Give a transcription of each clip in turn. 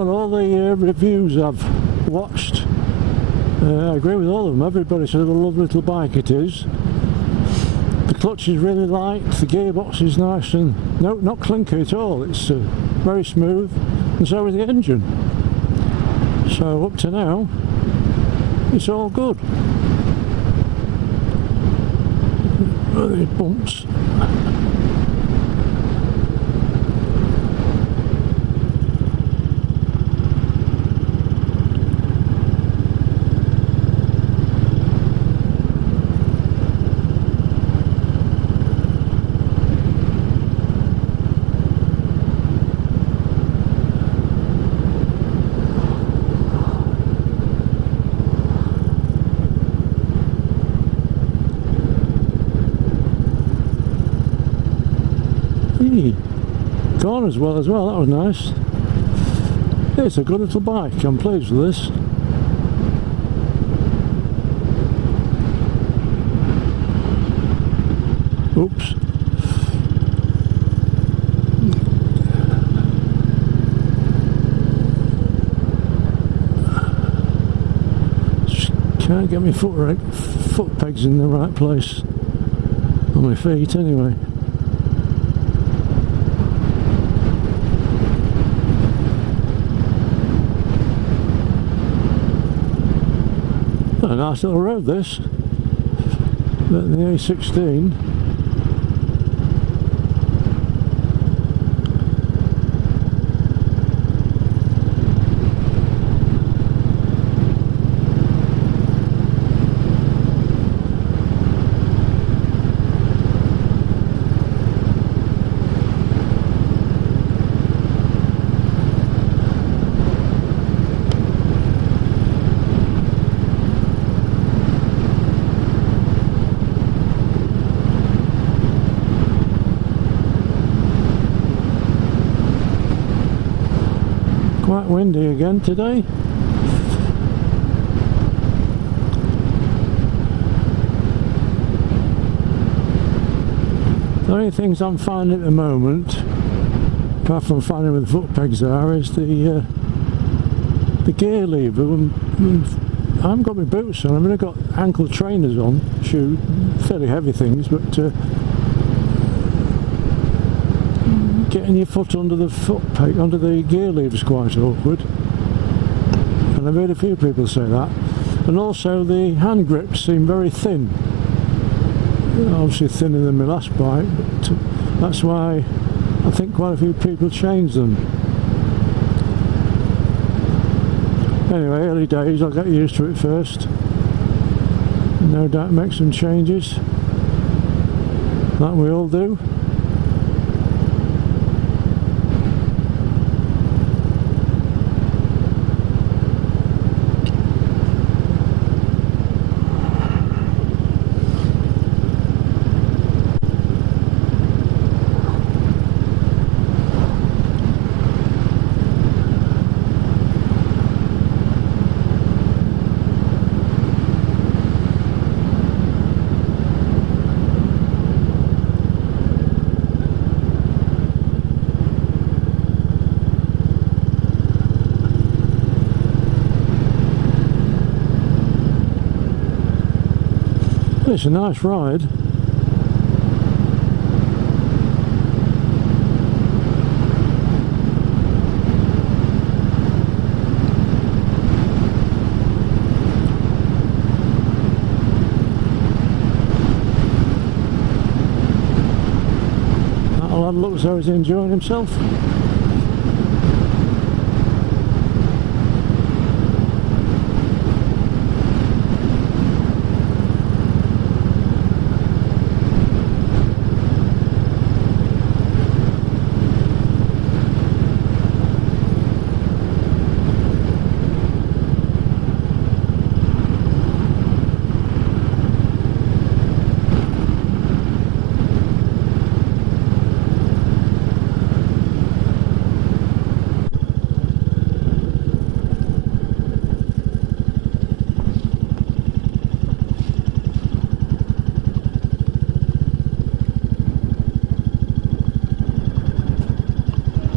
Well, all the reviews I've watched, I agree with all of them. Everybody says what a lovely little bike it is. The clutch is really light, the gearbox is nice and no, not clinky at all. It's very smooth, and so is the engine. So up to now, it's all good. These bumps. Corners well as well, that was nice. It's a good little bike, I'm pleased with this. Oops. Just can't get my foot pegs in the right place on my feet anyway. A nice little road this, the A16. Quite windy again today. The only things I'm finding at the moment, apart from finding where the foot pegs are, is the gear lever. I haven't got my boots on. I mean, I've got ankle trainers on, shoes, fairly heavy things, but getting your foot under the foot peg, under the gear lever is quite awkward, and I've heard a few people say that. And also the hand grips seem very thin, obviously thinner than my last bike, but that's why I think quite a few people change them. Anyway, early days, I'll get used to it first, no doubt make some changes, that we all do. It's a nice ride. That lad looks as though he's enjoying himself.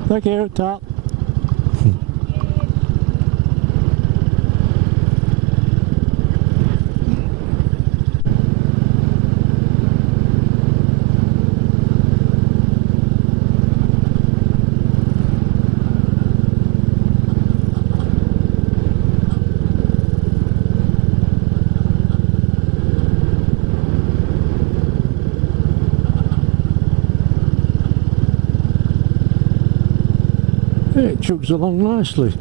Thank you, top. it chugs along nicely.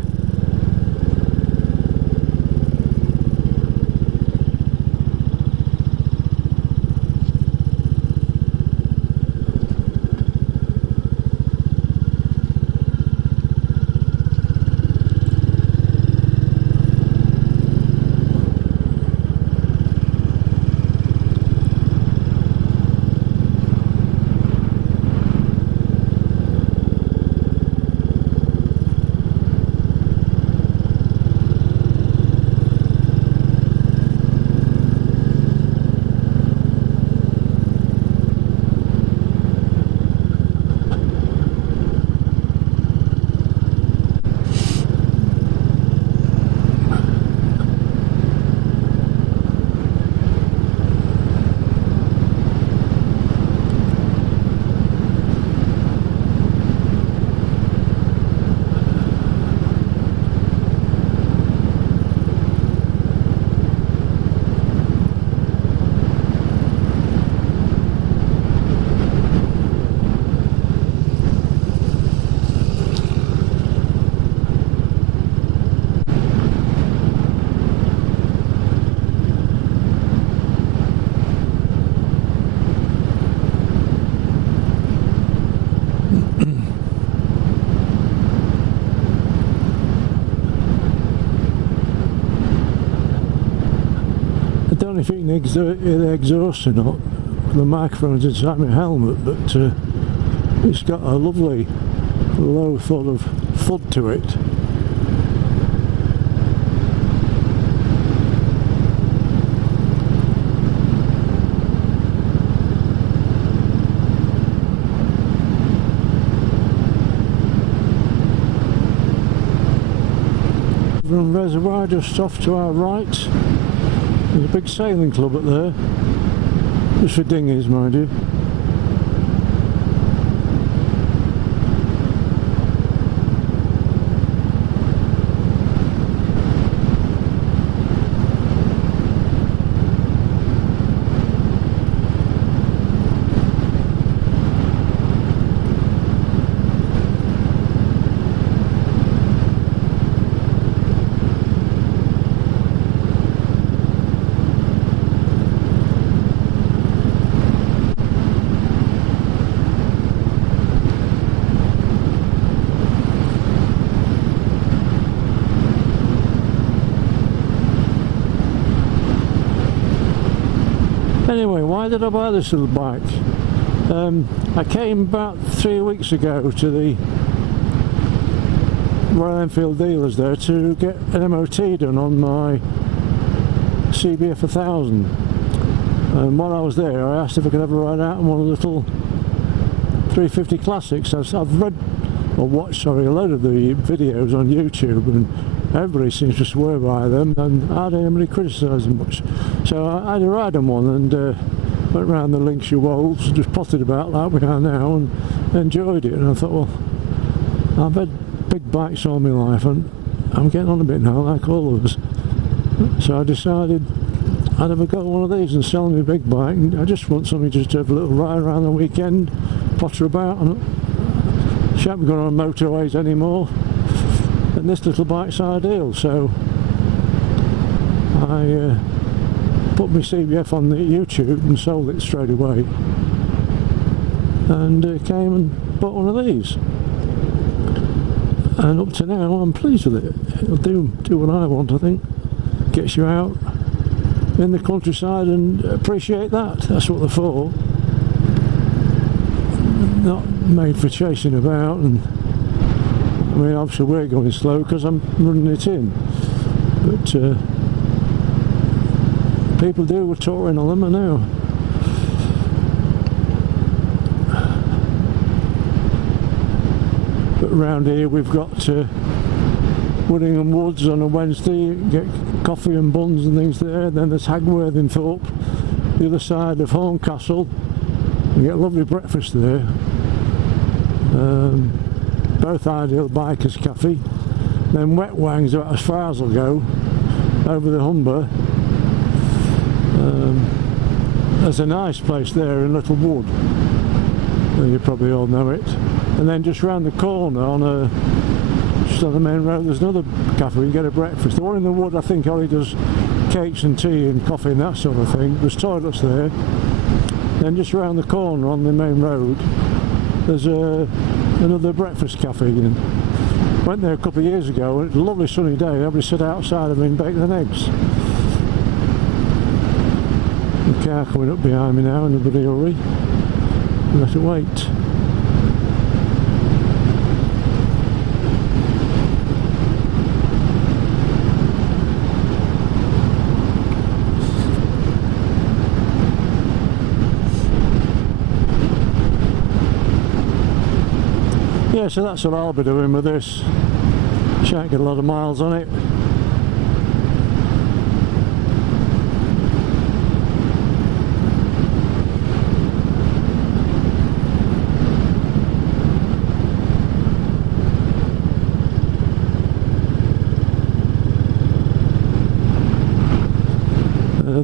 I don't know if you can hear the exhaust or not. The microphone's inside my helmet, but it's got a lovely low sort of thud to it. From Reservoir just off to our right, there's a big sailing club up there, just for dinghies, mind you. Anyway, why did I buy this little bike? I came about 3 weeks ago to the Royal Enfield dealers there to get an MOT done on my CBF 1000, and while I was there I asked if I could ever ride out on one of the little 350 Classics. I've read or watched, sorry, a load of the videos on YouTube, and everybody seems to swear by them, and I don't really criticise them much. So I had a ride on one and went round the Linksshire Wolds, just potted about like we are now, and enjoyed it. And I thought, well, I've had big bikes all my life and I'm getting on a bit now, like all of us. So I decided I'd have a go at one of these and sell me a big bike, and I just want something just to have a little ride around the weekend, potter about, and shan't be going on motorways anymore. And this little bike's ideal, so I put my CBF on the YouTube and sold it straight away, and came and bought one of these, and up to now I'm pleased with it. It'll do what I want, I think. Gets you out in the countryside and appreciate that. That's what they're for. Not made for chasing about, and I mean, obviously we're going slow because I'm running it in, but people do with touring on them, I know. But around here we've got Woodingham Woods on a Wednesday, get coffee and buns and things there. Then there's Hagworthingthorpe, the other side of Horncastle. You get a lovely breakfast there. Both ideal bikers cafe. Then Wet Wangs about as far as I'll go, over the Humber. There's a nice place there in Little Wood, you probably all know it. And then just round the corner on a just on the main road, there's another cafe where you get a breakfast. The one in the wood, I think, only does cakes and tea and coffee and that sort of thing. There's toilets there. Then just around the corner on the main road, there's another breakfast cafe. And went there a couple of years ago, and it's a lovely sunny day. Everybody sit outside and been baking their eggs. The car coming up behind me now in a bloody hurry. We have to wait. Yeah, so that's what I'll be doing with this. Shan't get a lot of miles on it.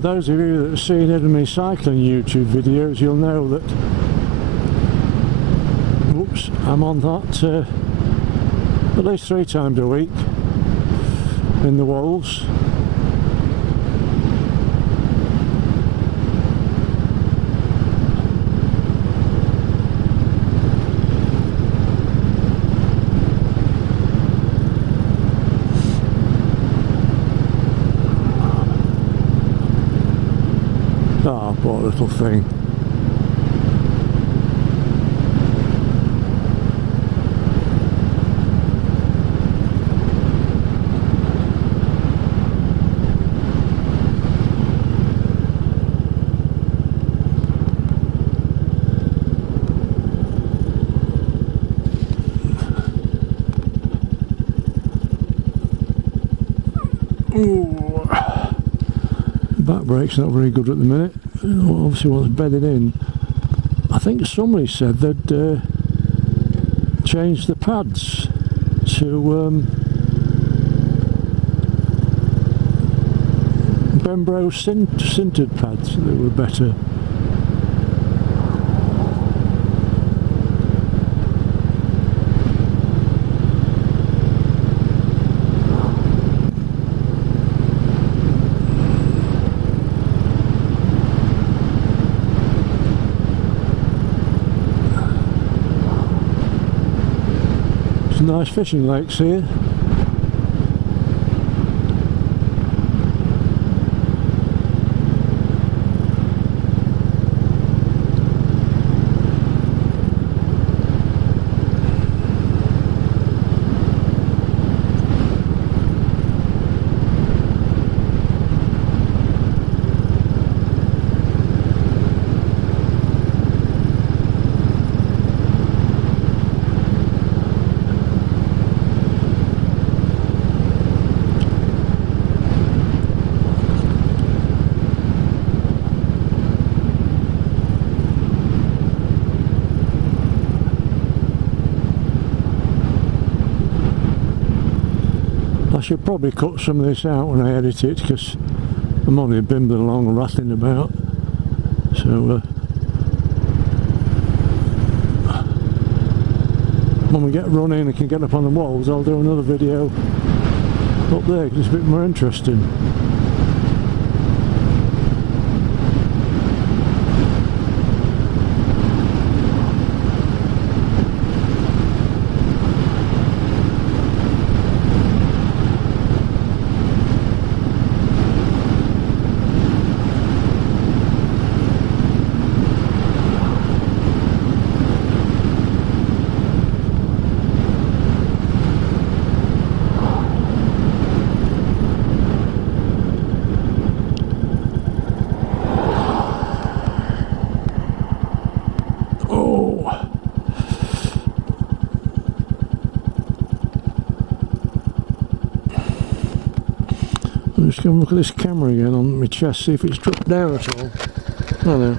Those of you that have seen any of my cycling YouTube videos, you'll know that I'm on that at least 3 times a week in the Wolves. Ah, poor little thing. Ooh. Back brake's not very good at the minute. Obviously what's bedded in. I think somebody said they'd changed the pads to Bembro sintered pads. They were better. Nice fishing lakes here. I should probably cut some of this out when I edit it, because I'm only bimbling along and rattling about. So when we get running and can get up on the walls, I'll do another video up there because it's a bit more interesting. I'm just going to look at this camera again on my chest, see if it's dropped down at all. Oh no.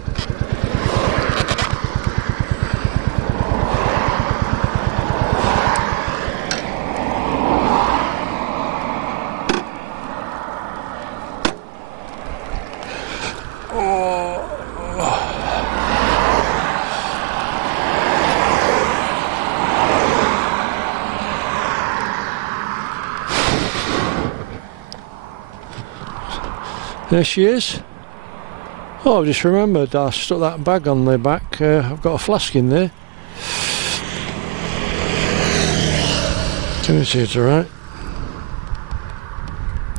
There she is. Oh, I just remembered I stuck that bag on the back. I've got a flask in there. Can you see it's alright?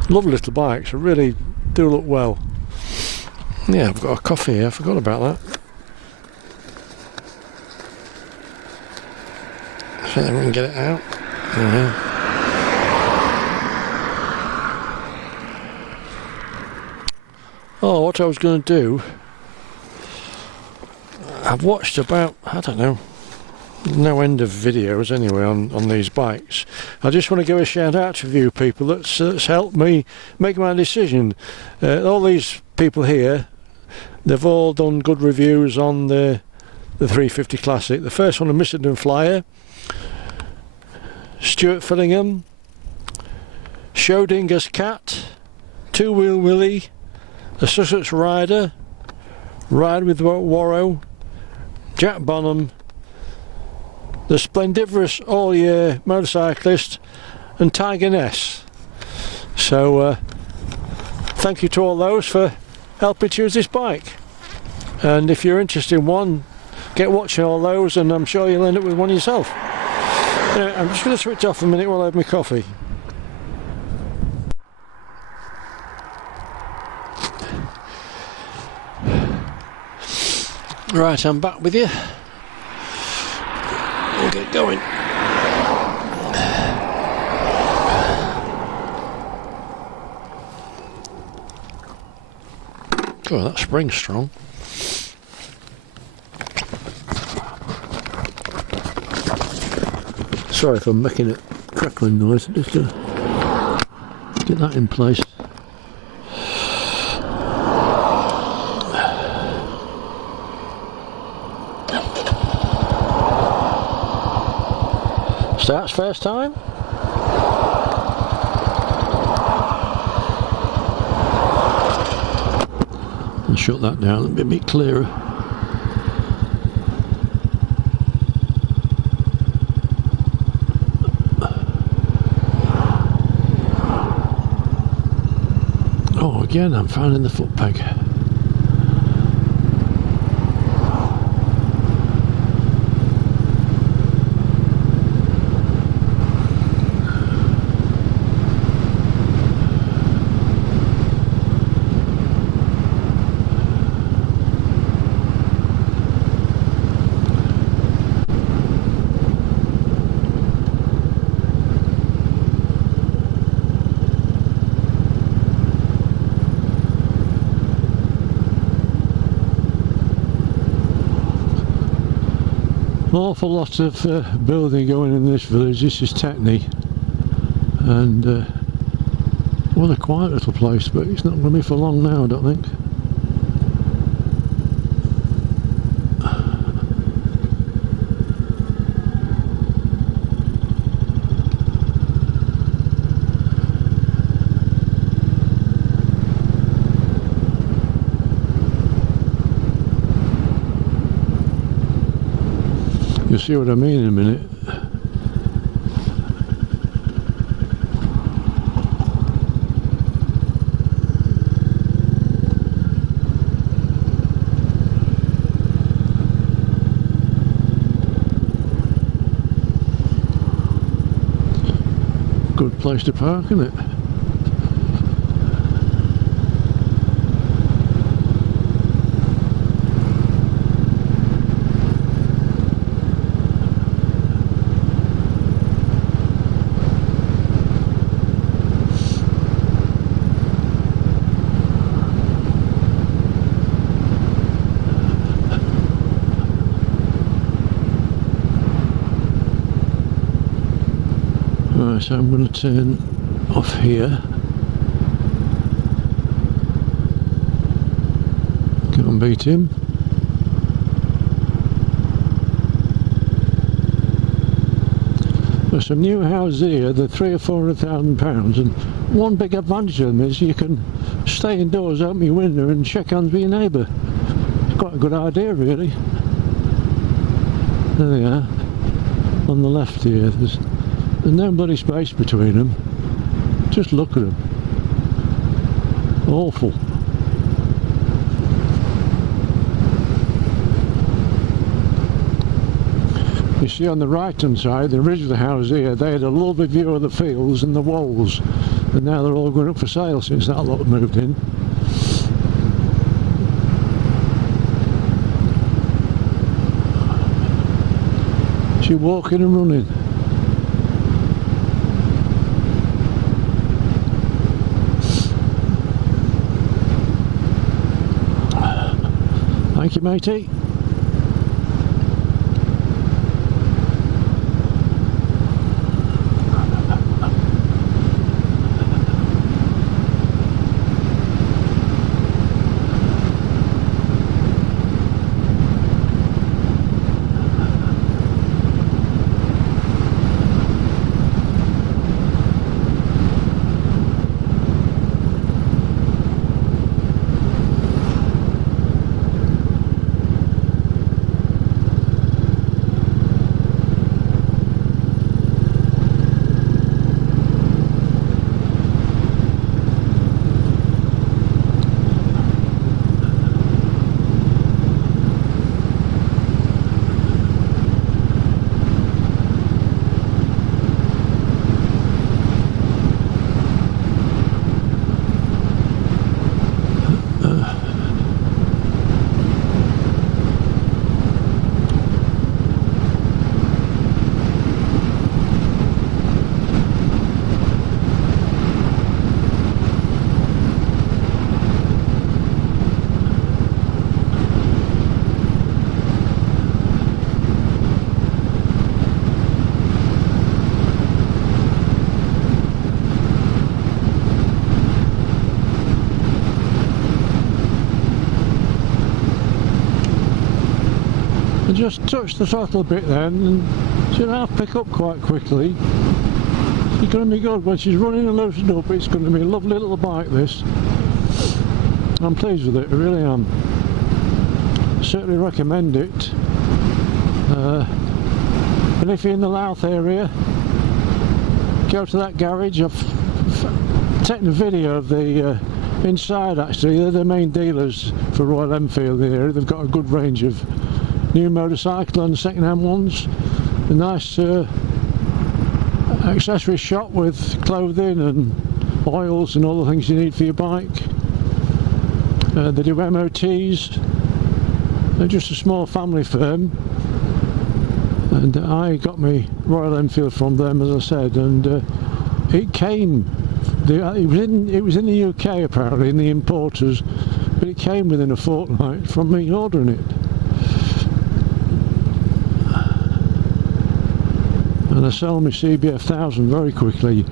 Lovely little bikes, really do look well. Yeah, I've got a coffee here, I forgot about that. I think we can get it out. Oh, what I was going to do, I've watched about, I don't know, no end of videos anyway on these bikes. I just want to give a shout out to a few people that's helped me make my decision. All these people here, they've all done good reviews on the 350 Classic. The first one, a Missenden Flyer, Stuart Fillingham, Schrodinger's Cat, Two Wheel Willie, the Sussex Rider, Ride with Warrow, Jack Bonham, the Splendiferous All Year Motorcyclist, and Tiger Ness. So thank you to all those for helping choose this bike. And if you're interested in one, get watching all those, and I'm sure you'll end up with one yourself. Anyway, I'm just going to switch off a minute while I have my coffee. Right, I'm back with you. We'll get going. Oh, that spring's strong. Sorry if I'm making a crackling noise, just to get that in place. Starts first time. And shut that down a bit clearer. Oh, again I'm finding the foot peg. Awful lot of building going in this village. This is Tetney, and well, a quiet little place, but it's not going to be for long now, I don't think. You'll see what I mean in a minute. Good place to park, isn't it? Right, so I'm going to turn off here. Can't beat him. There's some new houses here, they're £300,000 or £400,000, and one big advantage of them is you can stay indoors, open your window and shake hands with your neighbour. It's quite a good idea, really. There they are, on the left here. There's no bloody space between them. Just look at them. Awful. see on the right hand side, the original house here, they had a lovely view of the fields and the walls, and now they're all going up for sale since that lot moved in. She's walking and running. Thank you, matey. I just touched the throttle a bit then, and she'll have to pick up quite quickly. It's going to be good when she's running and loosened up. It's going to be a lovely little bike, this. I'm pleased with it, I really am. Certainly recommend it. And if you're in the Louth area, go to that garage. I've taken a video of the inside actually. They're the main dealers for Royal Enfield in the area. They've got a good range of new motorcycle and second-hand ones. A nice accessory shop with clothing and oils and all the things you need for your bike. They do MOTs. They're just a small family firm, and I got my Royal Enfield from them, as I said, and it came. It was in the UK apparently, in the importers, but it came within a fortnight from me ordering it. And I sold my CBF 1000 very quickly.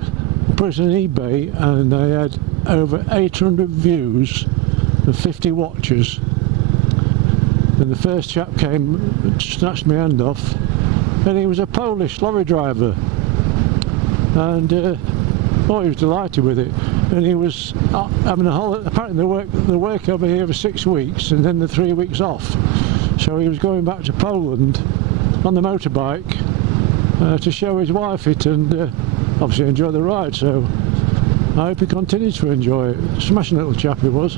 I put it on eBay and I had over 800 views and 50 watches. And the first chap came and snatched my hand off, and he was a Polish lorry driver. And oh, he was delighted with it. And he was having a holiday. Apparently they work over here for 6 weeks and then the 3 weeks off. So he was going back to Poland on the motorbike to show his wife it, and obviously enjoy the ride. So I hope he continues to enjoy it. Smashing little chap he was.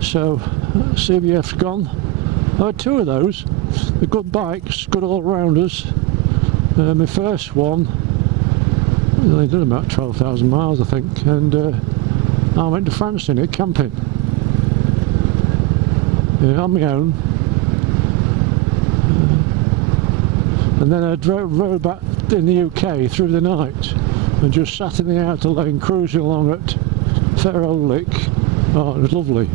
So CBF's gone. I had 2 of those. They're good bikes, good all-rounders. My first one, they did about 12,000 miles I think, and I went to France in it camping on my own. And then I rode back in the UK through the night and just sat in the outer lane cruising along at Fair Old Lick. Oh, it was lovely.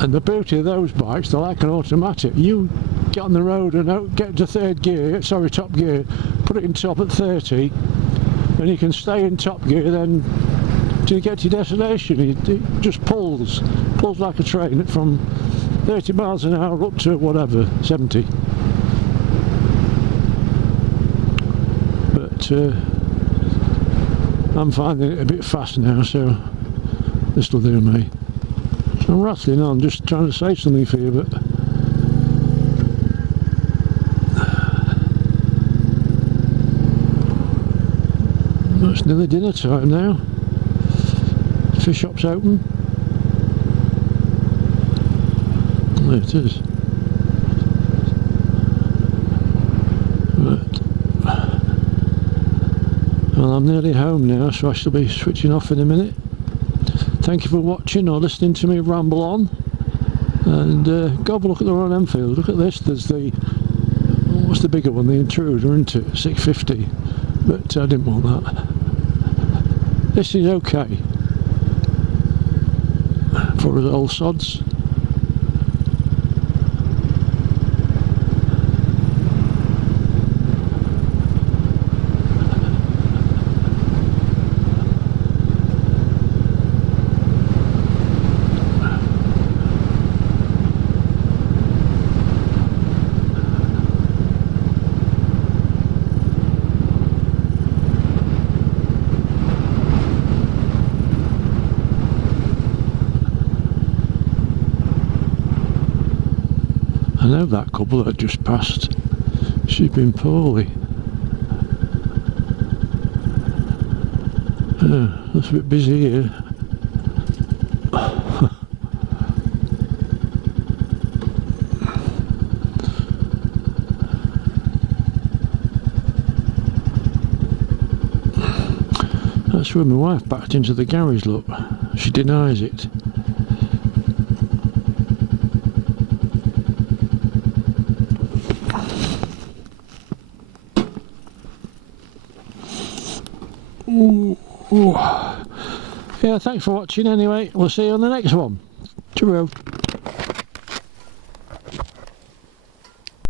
And the beauty of those bikes, they're like an automatic. You get on the road and get to top gear, put it in top at 30, and you can stay in top gear then till you get to your destination. It just pulls like a train from 30 miles an hour up to whatever, 70. But I'm finding it a bit fast now, so this will do me. I'm rattling on, just trying to say something for you, but it's nearly dinner time now. Fish shop's open. There it is. Right. Well, I'm nearly home now, so I shall be switching off in a minute. Thank you for watching or listening to me ramble on. And go have a look at the Royal Enfield. Look at this. There's the, what's the bigger one? The Intruder, isn't it? 650. But I didn't want that. This is okay for us old sods. I know that couple that just passed. She's been poorly. Looks a bit busy here. That's where my wife backed into the garage, look. She denies it. Ooh. Yeah, thanks for watching anyway. We'll see you on the next one. Cheerio.